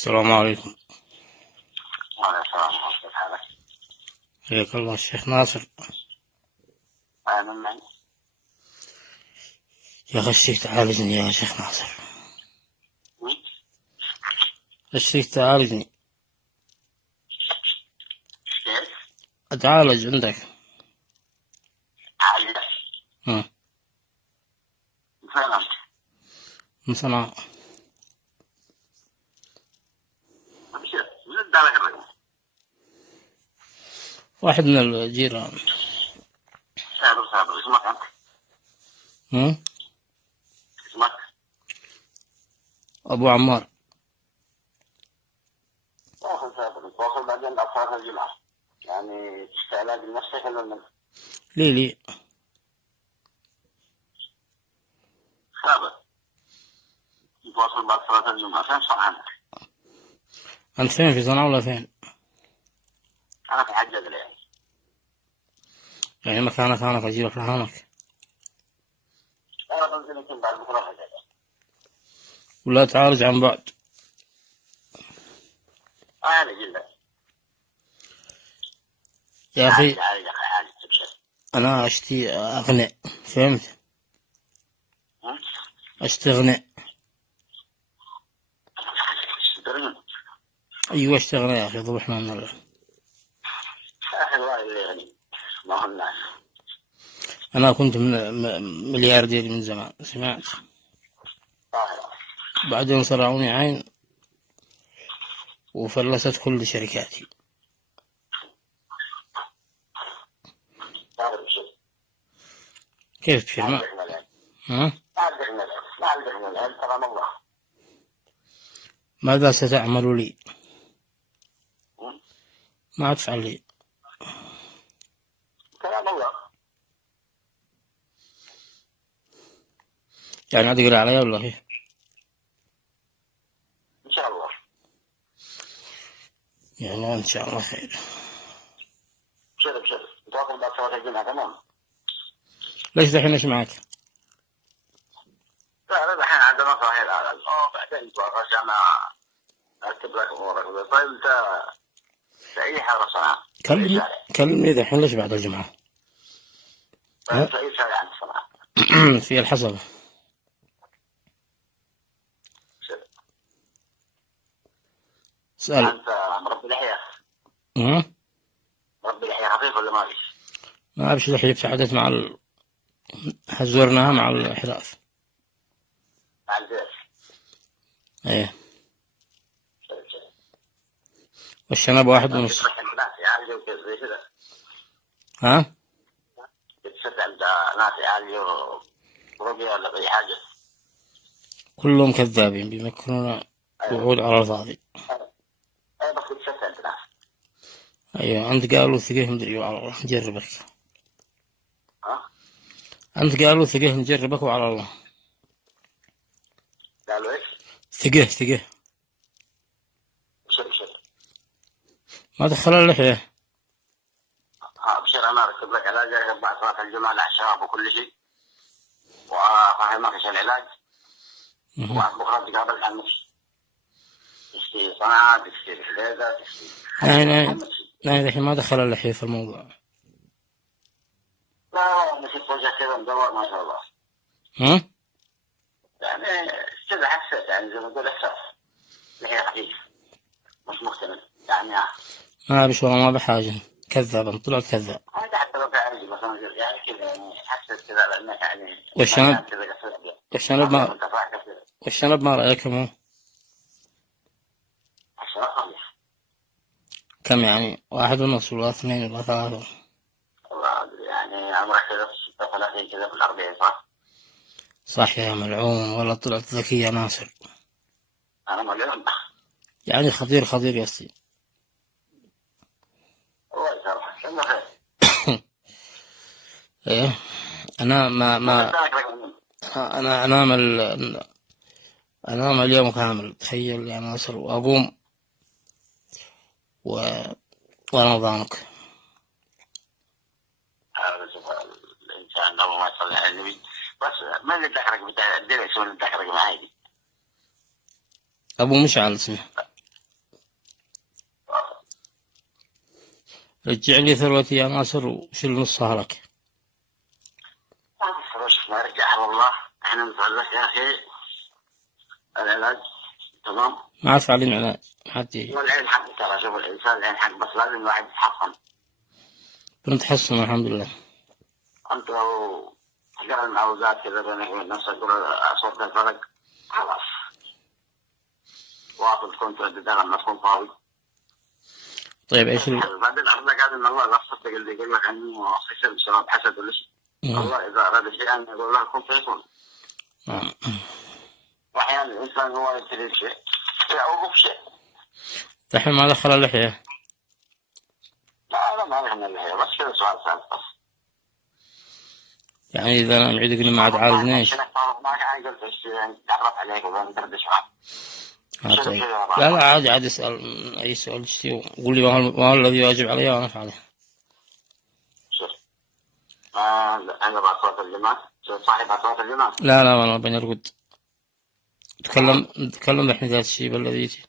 السلام عليكم. وعليكم السلام ورحمة الله. حالك؟ حياك الله الشيخ ناصر. أنا معي. يا أخي الشيخ تعالجني يا شيخ ناصر، الشيخ تعالجني، كيف؟ أتعالج عندك. عالي. فين أنت؟ من صنعاء. أبشر، زد على الرقم. واحد من الجيران. سابر اسمك أنت؟ اسمك؟ أبو عمار. تواصل بعدين أفراد الجمعة، يعني استعلاج لنفسك ولا من؟ لي سابر تواصل بعد صلاة الجمعة. فين صنعاء؟ أنت فين، في صنعاء ولا فين؟ أنا في حجة الآن. يعني مكانك أنا أجيبك لهانك، أنا بنزل يمكن بعد بكرة حجة. ولا تعالج عن بعد؟ أنا جدا. يا أخي عالي تبشر. أنا أشتي أغنى، فهمت؟ أستغنى. أيوة أستغنى يا أخي، ضبحنا من الله. أخي الله اللي غني، ما هو الناس. أنا كنت ملياردير من زمان، سمعت؟ بعدين صرعوني عين وفلست كل شركاتي. كيف تشير ما؟ ماذا ستعمل لي؟ ما تفعل لي؟ كلام الله. يعني أدقر علي ولا كيف؟ إن شاء الله. يعني إن شاء الله خير. بشر تواصل بعد صلاة الجمعة. تمام. ليش دحين إيش معك؟ لا دحين عندنا صحيح العالم. بعدين تواصل عشان أكتب لك أمورك. طيب أنت في أي حارة صنعاء؟ كلمني دحين ليش بعد الجمعة؟ طيب في أي شارع عند صنعاء؟ في الحصبة. سأل. أنت مربي لحية؟ مربي لحية خفيف ولا ما فيش؟ ما أبش لحية، ابتعدت مع هزورناها مع الحراف. مع البيت. ايه. والشنب 1.5. ها؟ بتسد عند ناس يعالجوا رقية ولا بأي حاجة؟ كلهم كذابين بيمكنون وعود على الفاضي. أي بس بتسد عند ناس. ايوه انت قالوا ثقيه مدري وعلى الله نجربك. انت قالوا ثقيه نجربك وعلى الله. قالوا ايش؟ ثقيه. بشر ما دخل اللحية. بشر انا اركب لك علاج بعد صلاة الجمعة للشباب وكل شيء، وافهمك ايش العلاج، وبعد بكرة تقابل عنك. تشتري صنعاء، تشتري حديدة، تشتري لا الحين ما دخل اللحية في الموضوع. لا نسيت وجه كذا مدور ما شاء الله. يعني كذا حسيت، يعني زي ما تقول احساس لحية خفيف مش مكتمل يعني. ما بش والله، ما بحاجة. كذاب، طلعت كذاب. هذا حتى لو كان مثلا يعني كذا، يعني حسيت كذا لانك يعني والشنب ما رأيكم هو؟ الشنب خفيف. كم يعني 1.5 ولا 2 ولا 3؟ والله يعني عمرك كذا في 36 كذا في 40 صح؟ صح يا ملعون، والله طلعت ذكي يا ناصر. أنا ملعون يعني خطير يا سيدي. الله يسامحك. الله خير. ايه انا انا انام اليوم كامل، تخيل يا ناصر، واقوم وانا ضامك. الإنسان لو ما صلى على النبي بس ما اللي ذكرك بالدرس ولا ذكرك معاي؟ ابو مشعل اسمه. رجع لي ثروتي يا ناصر وشيل نصها لك. ما رجعها والله. احنا نتعلق يا اخي العلاج تمام. ما عاد فعلين علاج ما عاد يجي. والعين حق ترى، شوف الانسان العين حق، بس لازم الواحد يتحصن. بنتحسن الحمد لله. انت لو تقرا المعوذات كذا بينك وبين نفسك صوت الفلك خلاص، واصل تكون تردد لما تكون فاضي. طيب ايش بعدين احنا قاعد ان الله لا صدق اللي يقول لك انه خسر بسبب حسد ولا شيء. الله اذا اراد شيئا يقول له كن فيكون. واحيانا الانسان هو يبتلي بشيء يعوقه بشيء. دحين ما دخل اللحية. لا لا ما دخلنا اللحية، بس كذا سؤال ثالث بس. يعني اذا انا معيدك ما عاد عارضنيش. ما كان قلت ايش تعرف عليك وبندردش معك. طيب لا لا عادي اسال اي سؤال تشتي وقول لي ما هو الذي يواجب علي وانا افعله. شوف انا بعد الجماعة صاحب أصوات الجماعة. لا والله بنرقد. تكلم الحين ذات الشيء الذي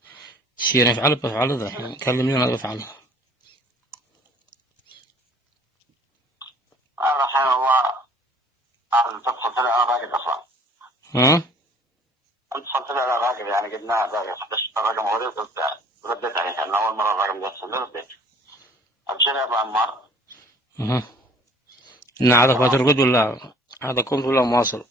تشير يفعله بفعله الحين. كلمني وانا بفعله. الحين هو تدخل طلع على راقد اصلا. انت صرت على راقد يعني قلنا راقد حدشت الرقم هو قلت رديت عليه لأن أول مرة الرقم جات رديت. أبشر يا أبو عمار. إن عادك ما ترقد ولا هذا كنت ولا مواصل؟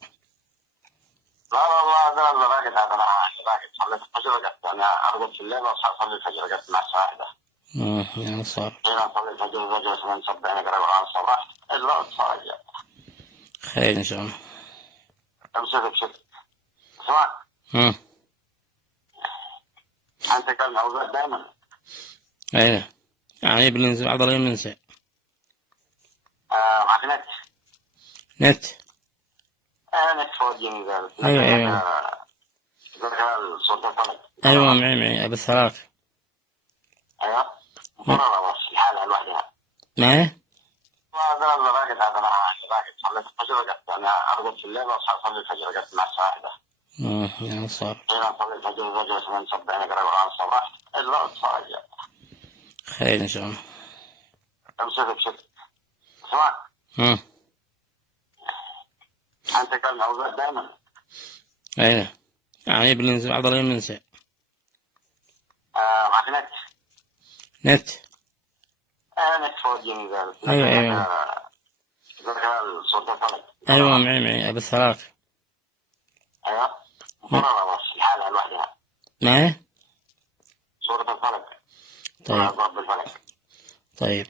لا هذا الراقد هذا أنا راقد صليت الفجر وقفت. أنا أرقد في الليل وأصلي الفجر وقفت مع الساعة 11. يعني صار. هنا أصلي الفجر وجلس من صبح نقرأ القرآن الصباح إلا أتصل. خير إن شاء الله. أمسك بشكل. اسمع. أنت كان موضوع دائما. أيوه. يعني بننزل بعض الأيام ننسى. معك نت. نت. نت فوجيني ذلك. أيوه. صوت الفلك. أيوه معي بالثلاث. أيوه. مرة بس الحالة لوحدها. ما؟ هذا الراقد هذا أنا راقد صليت الفجر وقفت. أنا أرقد في الليل وأصلي الفجر وقفت مع الساعة 11. يعني صار. هنا أصلي الفجر وجلس من صبح نقرأ القرآن الصباح إلا أتصل. خير إن شاء الله. أمسك بشكل. اسمع. أنت كان موضوع دائما. أيوه. يعني بننزل بعض الأيام ننسى. معك نت. نت. نت فوجيني ذلك. أيوه. صوت الفلك. أيوه معي بالثلاث. أيوه. مرة بس الحالة لوحدها. ما؟ صورة الفلك. طيب. ضرب الفلك. طيب.